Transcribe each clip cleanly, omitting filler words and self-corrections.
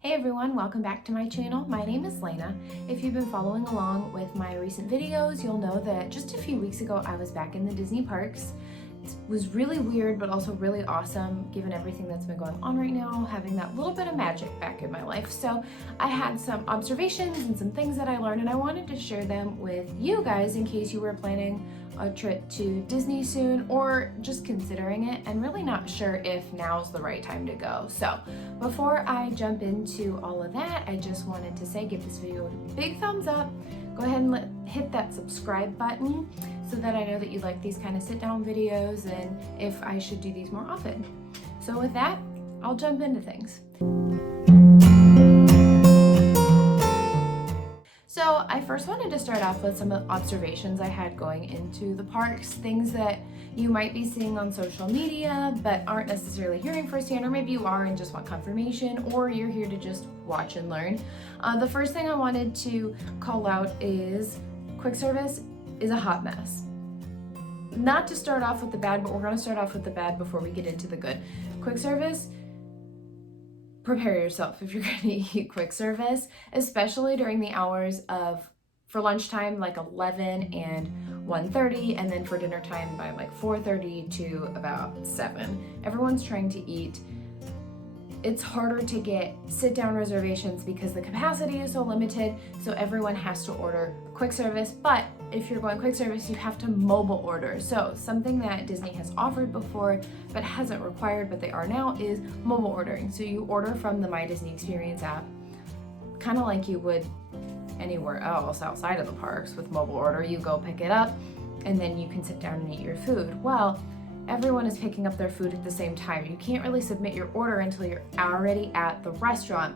Hey everyone, welcome back to my channel. My name is Lena. If you've been following along with my recent videos, you'll know that just a few weeks ago I was back in the Disney parks. It was really weird, but also really awesome given everything that's been going on right now, having that little bit of magic back in my life. So I had some observations and some things that I learned, and I wanted to share them with you guys in case you were planning a trip to Disney soon or just considering it and really not sure if now's the right time to go. So before I jump into all of that, I just wanted to say give this video a big thumbs up. Go ahead and hit that subscribe button so that I know that you like these kind of sit down videos and if I should do these more often. So with that, I'll jump into things. So I first wanted to start off with some observations I had going into the parks, things that you might be seeing on social media but aren't necessarily hearing firsthand, or maybe you are and just want confirmation, or you're here to just watch and learn. The first thing I wanted to call out is quick service is a hot mess. Not to start off with the bad, but we're going to start off with the bad before we get into the good. Quick service, prepare yourself if you're going to eat quick service, especially during the hours of for lunchtime like 11 and 1:30, and then for dinner time by like 4:30 to about 7. Everyone's trying to eat. It's harder to get sit-down reservations because the capacity is so limited, so everyone has to order quick service. But if you're going quick service, you have to mobile order. So something that Disney has offered before but hasn't required, but they are now, is mobile ordering. So you order from the My Disney Experience app, kind of like you would anywhere else outside of the parks with mobile order. You go pick it up and then you can sit down and eat your food. Well, everyone is picking up their food at the same time. You can't really submit your order until you're already at the restaurant,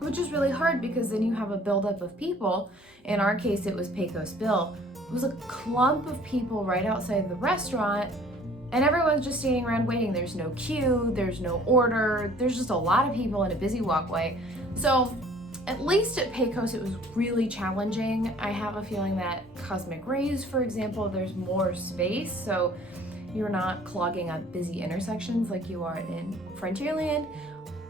which is really hard because then you have a buildup of people. In our case, it was Pecos Bill. It was a clump of people right outside the restaurant, and everyone's just standing around waiting. There's no queue, there's no order, there's just a lot of people in a busy walkway. So at least at Pecos, it was really challenging. I have a feeling that Cosmic Rays, for example, there's more space, so you're not clogging up busy intersections like you are in Frontierland.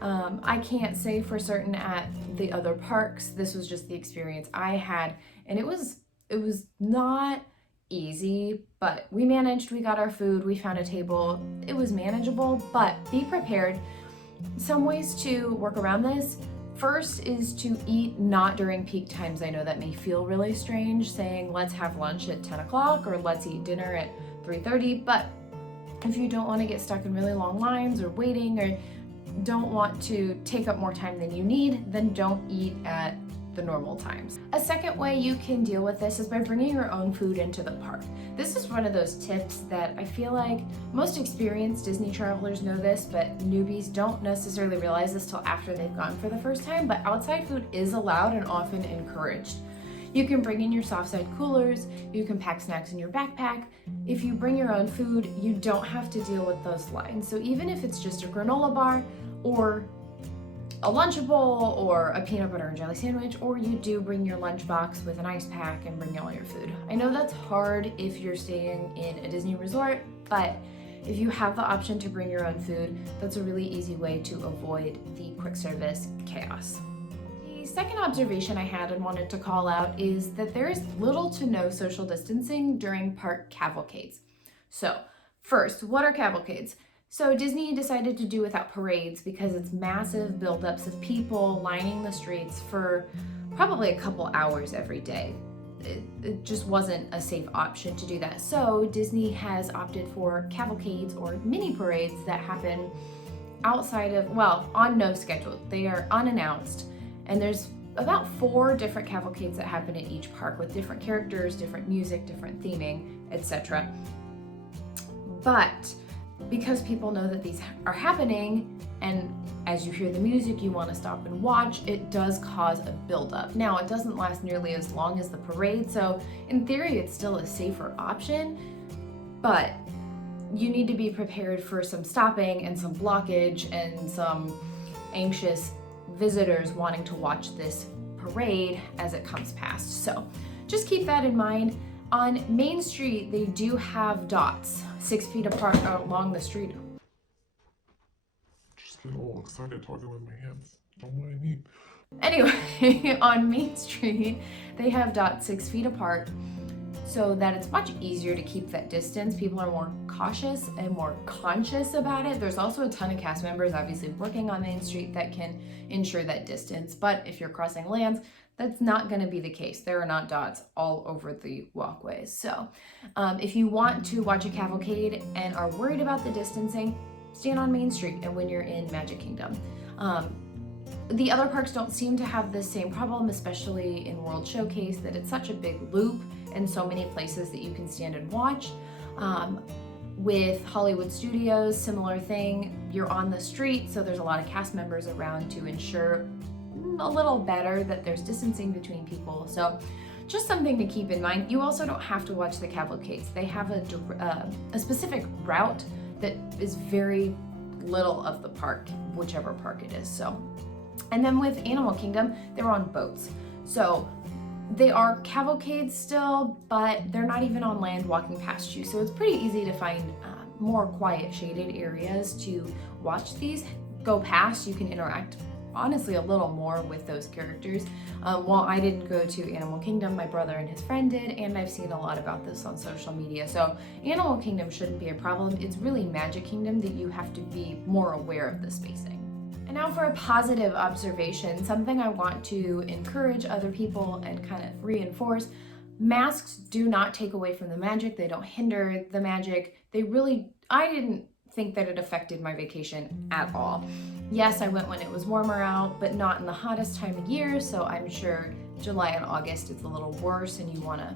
I can't say for certain at the other parks. This was just the experience I had, and it was not easy, but we managed. We got our food, we found a table. It was manageable, but be prepared. Some ways to work around this. First is to eat not during peak times. I know that may feel really strange, saying let's have lunch at 10 o'clock or let's eat dinner at 3:30, but if you don't want to get stuck in really long lines or waiting, or don't want to take up more time than you need, then don't eat at the normal times. A second way you can deal with this is by bringing your own food into the park. This is one of those tips that I feel like most experienced Disney travelers know this, but newbies don't necessarily realize this till after they've gone for the first time, but outside food is allowed and often encouraged. You can bring in your soft side coolers, you can pack snacks in your backpack. If you bring your own food, you don't have to deal with those lines. So even if it's just a granola bar or a Lunchable or a peanut butter and jelly sandwich, or you do bring your lunchbox with an ice pack and bring all your food. I know that's hard if you're staying in a Disney resort, but if you have the option to bring your own food, that's a really easy way to avoid the quick service chaos. The second observation I had and wanted to call out is that there is little to no social distancing during park cavalcades. So first, what are cavalcades? So Disney decided to do without parades because it's massive buildups of people lining the streets for probably a couple hours every day. It just wasn't a safe option to do that. So Disney has opted for cavalcades or mini parades that happen outside of, well, on no schedule. They are unannounced, and there's about 4 different cavalcades that happen at each park with different characters, different music, different theming, etc. But because people know that these are happening, and as you hear the music, you want to stop and watch, it does cause a buildup. Now, it doesn't last nearly as long as the parade, so in theory, it's still a safer option, but you need to be prepared for some stopping and some blockage and some anxious visitors wanting to watch this parade as it comes past. So just keep that in mind. On Main Street, they do have dots 6 feet apart along the street. Just get all excited talking with my hands. Don't mind me. Anyway, on Main Street, they have dots 6 feet apart so that it's much easier to keep that distance. People are more cautious and more conscious about it. There's also a ton of cast members obviously working on Main Street that can ensure that distance, but if you're crossing lands, that's not going to be the case. There are not dots all over the walkways. So if you want to watch a cavalcade and are worried about the distancing, stand on Main Street and when you're in Magic Kingdom. The other parks don't seem to have the same problem, especially in World Showcase, that it's such a big loop and so many places that you can stand and watch. With Hollywood Studios, similar thing. You're on the street, so there's a lot of cast members around to ensure a little better that there's distancing between people. So just something to keep in mind. You also don't have to watch the cavalcades. They have a specific route that is very little of the park, whichever park it is. So, and then with Animal Kingdom, they were on boats. So they are cavalcades still, but they're not even on land walking past you. So it's pretty easy to find more quiet shaded areas to watch these go past. You can interact honestly a little more with those characters. While I didn't go to Animal Kingdom, my brother and his friend did, and I've seen a lot about this on social media. So Animal Kingdom shouldn't be a problem. It's really Magic Kingdom that you have to be more aware of the spacing. And now for a positive observation, something I want to encourage other people and kind of reinforce. Masks do not take away from the magic. They don't hinder the magic. I didn't think that it affected my vacation at all. Yes, I went when it was warmer out, but not in the hottest time of year, so I'm sure July and August it's a little worse and you want to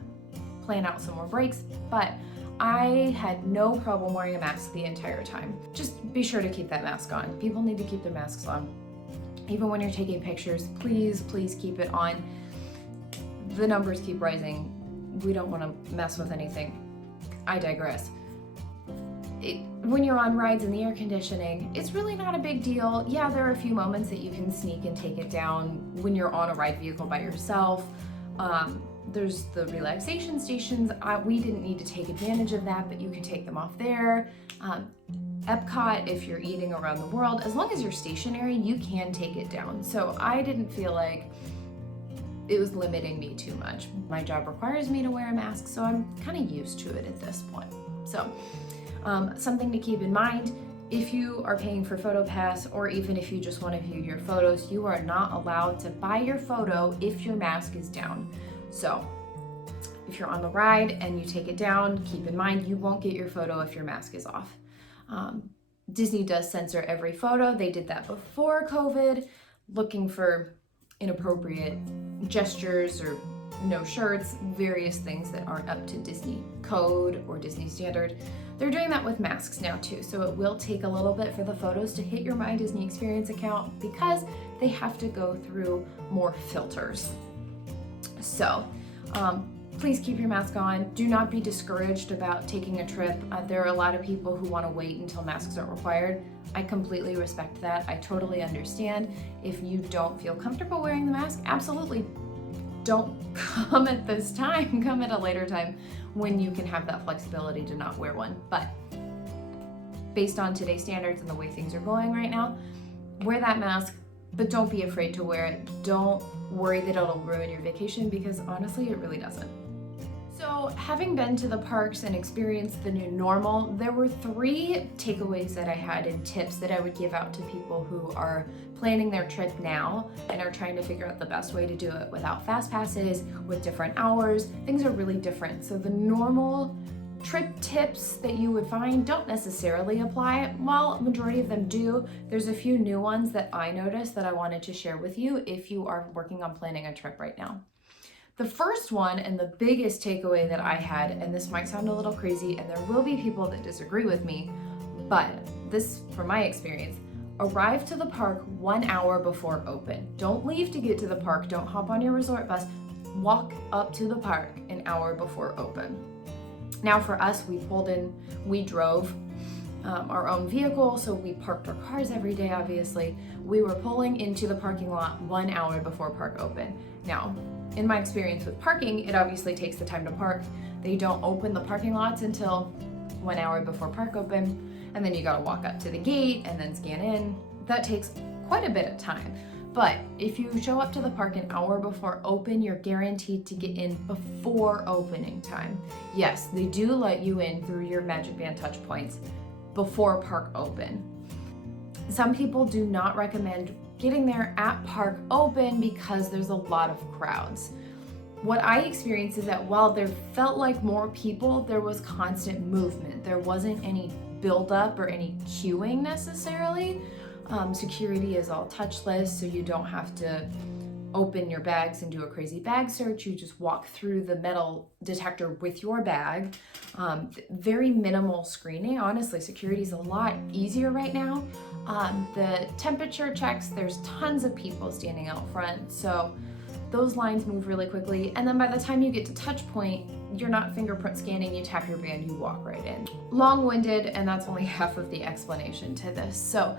plan out some more breaks, but I had no problem wearing a mask the entire time. Just be sure to keep that mask on. People need to keep their masks on. Even when you're taking pictures, please keep it on. The numbers keep rising. We don't want to mess with anything. I digress. When you're on rides in the air conditioning, it's really not a big deal. Yeah, there are a few moments that you can sneak and take it down when you're on a ride vehicle by yourself. There's the relaxation stations. We didn't need to take advantage of that, but you can take them off there. Epcot, if you're eating around the world, as long as you're stationary, you can take it down. So I didn't feel like it was limiting me too much. My job requires me to wear a mask, so I'm kind of used to it at this point. So something to keep in mind, if you are paying for PhotoPass or even if you just want to view your photos, you are not allowed to buy your photo if your mask is down. So if you're on the ride and you take it down, keep in mind you won't get your photo if your mask is off. Disney does censor every photo. They did that before COVID, looking for inappropriate gestures or no shirts, various things that aren't up to Disney code or Disney standard. They're doing that with masks now too, so it will take a little bit for the photos to hit your My Disney Experience account because they have to go through more filters. So please keep your mask on. Do not be discouraged about taking a trip. There are a lot of people who want to wait until masks are required. I completely respect that. I totally understand. If you don't feel comfortable wearing the mask, absolutely don't come at this time. Come at a later time when you can have that flexibility to not wear one. But based on today's standards and the way things are going right now, wear that mask, but don't be afraid to wear it. Don't worry that it'll ruin your vacation because honestly, it really doesn't. So having been to the parks and experienced the new normal, there were 3 takeaways that I had and tips that I would give out to people who are planning their trip now and are trying to figure out the best way to do it without fast passes, with different hours. Things are really different. So the normal trip tips that you would find don't necessarily apply. While majority of them do, there's a few new ones that I noticed that I wanted to share with you if you are working on planning a trip right now. The first one and the biggest takeaway that I had, and this might sound a little crazy and there will be people that disagree with me, but this, from my experience, arrive to the park 1 hour before open. Don't leave to get to the park. Don't hop on your resort bus. Walk up to the park an hour before open. Now for us, we drove our own vehicle, so we parked our cars every day, obviously. We were pulling into the parking lot 1 hour before park open. Now, in my experience with parking, it obviously takes the time to park. They don't open the parking lots until 1 hour before park open, and then you gotta walk up to the gate and then scan in. That takes quite a bit of time. But if you show up to the park an hour before open, you're guaranteed to get in before opening time. Yes, they do let you in through your Magic Band touch points before park open. Some people do not recommend getting there at park open because there's a lot of crowds. What I experienced is that while there felt like more people, there was constant movement. There wasn't any buildup or any queuing necessarily. Security is all touchless, so you don't have to open your bags and do a crazy bag search. You just walk through the metal detector with your bag. Very minimal screening. Honestly, security is a lot easier right now. The temperature checks, there's tons of people standing out front, so those lines move really quickly. And then by the time you get to touch point, you're not fingerprint scanning, you tap your band, you walk right in. Long-winded, and that's only half of the explanation to this. So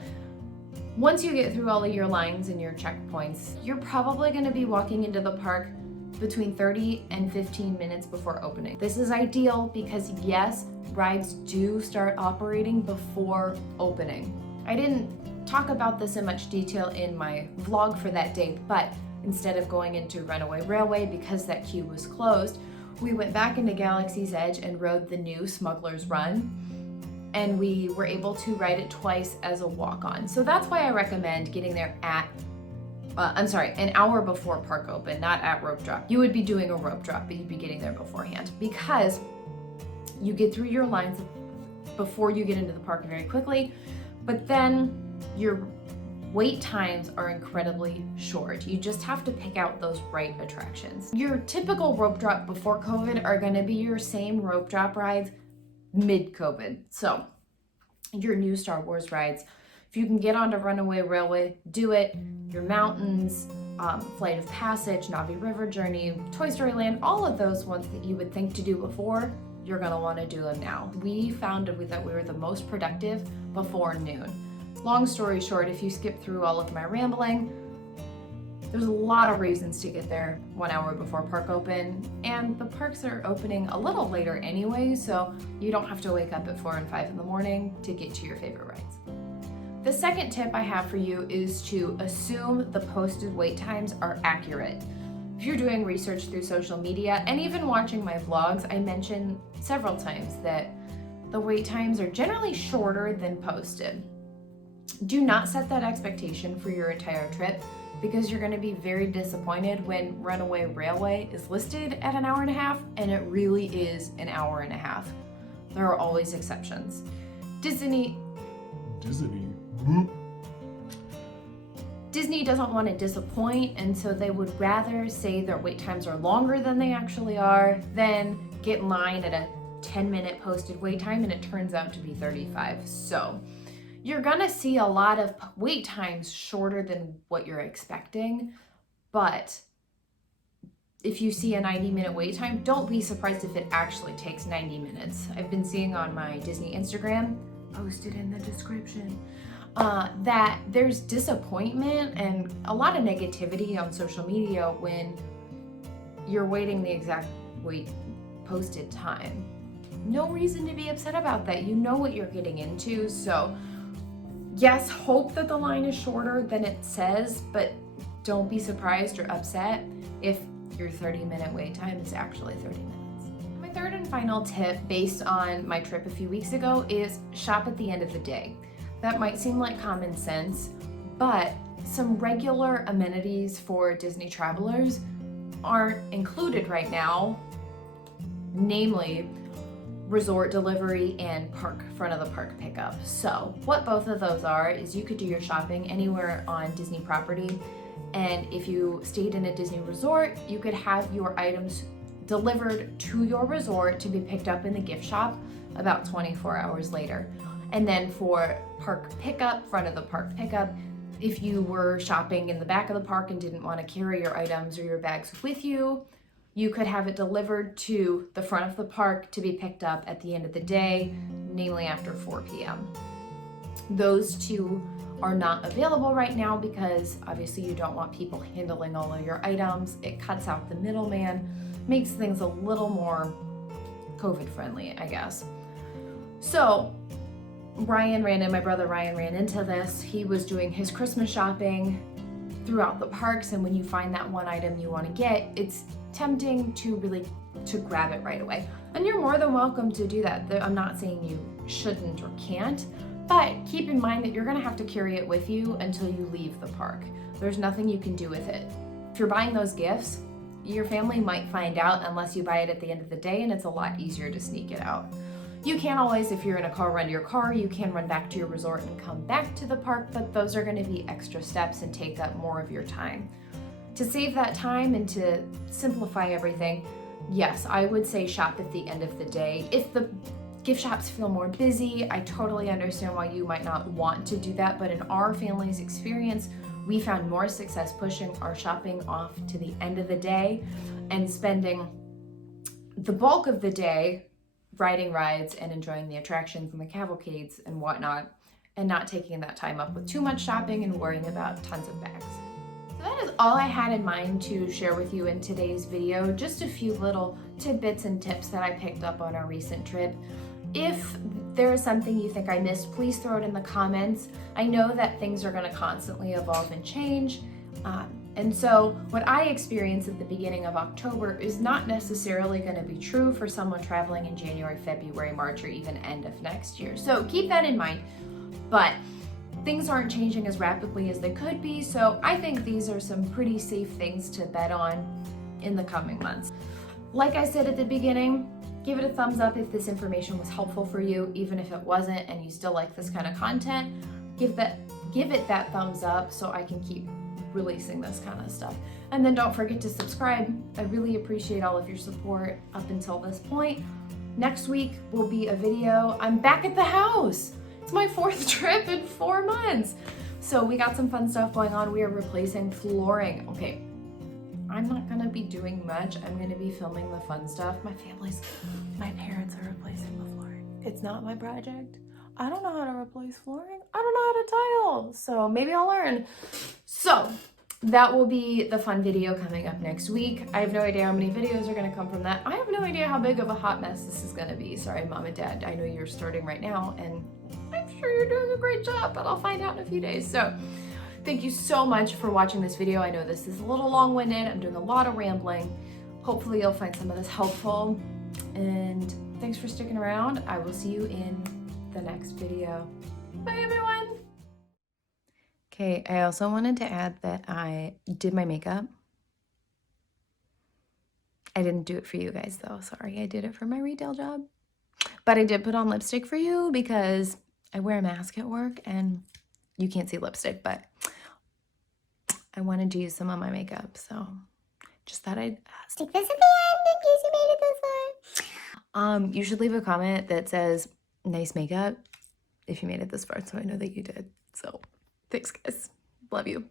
once you get through all of your lines and your checkpoints, you're probably gonna be walking into the park between 30 and 15 minutes before opening. This is ideal because yes, rides do start operating before opening. I didn't talk about this in much detail in my vlog for that day, but instead of going into Runaway Railway because that queue was closed, we went back into Galaxy's Edge and rode the new Smuggler's Run, and we were able to ride it twice as a walk-on. So that's why I recommend getting there an hour before park open, not at rope drop. You would be doing a rope drop, but you'd be getting there beforehand because you get through your lines before you get into the park very quickly, but then your wait times are incredibly short. You just have to pick out those right attractions. Your typical rope drop before COVID are gonna be your same rope drop rides mid-COVID. So your new Star Wars rides, if you can get onto Runaway Railway, do it. Your Mountains, Flight of Passage, Na'vi River Journey, Toy Story Land, all of those ones that you would think to do before, you're gonna wanna do them now. We found that we were the most productive before noon. Long story short, if you skip through all of my rambling, there's a lot of reasons to get there 1 hour before park open, and the parks are opening a little later anyway, so you don't have to wake up at 4 and 5 in the morning to get to your favorite rides. The second tip I have for you is to assume the posted wait times are accurate. If you're doing research through social media and even watching my vlogs, I mention several times that the wait times are generally shorter than posted. Do not set that expectation for your entire trip because you're going to be very disappointed when Runaway Railway is listed at 1.5 hours and it really is 1.5 hours. There are always exceptions. Disney doesn't want to disappoint, and so they would rather say their wait times are longer than they actually are than get in line at a 10-minute posted wait time and it turns out to be 35. So you're gonna see a lot of wait times shorter than what you're expecting, but if you see a 90-minute wait time, don't be surprised if it actually takes 90 minutes. I've been seeing on my Disney Instagram, posted in the description, that there's disappointment and a lot of negativity on social media when you're waiting the exact posted time. No reason to be upset about that. You know what you're getting into, so yes, hope that the line is shorter than it says, but don't be surprised or upset if your 30-minute wait time is actually 30 minutes. My third and final tip based on my trip a few weeks ago is shop at the end of the day. That might seem like common sense, but some regular amenities for Disney travelers aren't included right now, namely resort delivery and front of the park pickup. So what both of those are is you could do your shopping anywhere on Disney property, and if you stayed in a Disney resort, you could have your items delivered to your resort to be picked up in the gift shop about 24 hours later. And then for park pickup, front of the park pickup, if you were shopping in the back of the park and didn't want to carry your items or your bags with you, you could have it delivered to the front of the park to be picked up at the end of the day, namely after 4 p.m. Those two are not available right now because obviously you don't want people handling all of your items. It cuts out the middleman, makes things a little more COVID friendly, I guess. So my brother Ryan ran into this. He was doing his Christmas shopping throughout the parks, and when you find that one item you want to get, it's tempting to grab it right away. And you're more than welcome to do that. I'm not saying you shouldn't or can't, but keep in mind that you're gonna have to carry it with you until you leave the park. There's nothing you can do with it. If you're buying those gifts, your family might find out unless you buy it at the end of the day, and it's a lot easier to sneak it out. You can always, if you're in a car, run to your car, you can run back to your resort and come back to the park, but those are gonna be extra steps and take up more of your time. To save that time and to simplify everything, yes, I would say shop at the end of the day. If the gift shops feel more busy, I totally understand why you might not want to do that, but in our family's experience, we found more success pushing our shopping off to the end of the day and spending the bulk of the day riding rides and enjoying the attractions and the cavalcades and whatnot, and not taking that time up with too much shopping and worrying about tons of bags. So that is all I had in mind to share with you in today's video. Just a few little tidbits and tips that I picked up on our recent trip. If there is something you think I missed, please throw it in the comments. I know that things are going to constantly evolve and change. And so what I experienced at the beginning of October is not necessarily going to be true for someone traveling in January, February, March, or even end of next year. So keep that in mind. But things aren't changing as rapidly as they could be, so I think these are some pretty safe things to bet on in the coming months. Like I said at the beginning, give it a thumbs up if this information was helpful for you. Even if it wasn't and you still like this kind of content, give it that thumbs up so I can keep releasing this kind of stuff. And then don't forget to subscribe. I really appreciate all of your support up until this point. Next week will be a video. I'm back at the house. It's my 4th trip in 4 months. So we got some fun stuff going on. We are replacing flooring. Okay, I'm not gonna be doing much. I'm gonna be filming the fun stuff. My parents are replacing the flooring. It's not my project. I don't know how to replace flooring. I don't know how to tile. So maybe I'll learn. So that will be the fun video coming up next week. I have no idea how many videos are gonna come from that. I have no idea how big of a hot mess this is gonna be. Sorry, Mom and Dad. I know you're starting right now and I'm sure you're doing a great job, but I'll find out in a few days. So thank you so much for watching this video. I know this is a little long-winded. I'm doing a lot of rambling. Hopefully you'll find some of this helpful. And thanks for sticking around. I will see you in the next video. Bye everyone. Okay, I also wanted to add that I did my makeup. I didn't do it for you guys though, sorry. I did it for my retail job. But I did put on lipstick for you because I wear a mask at work and you can't see lipstick, but I wanted to use some of my makeup, so just thought I'd stick this at the end in case you made it this far. You should leave a comment that says nice makeup if you made it this far, so I know that you did. So thanks guys, love you.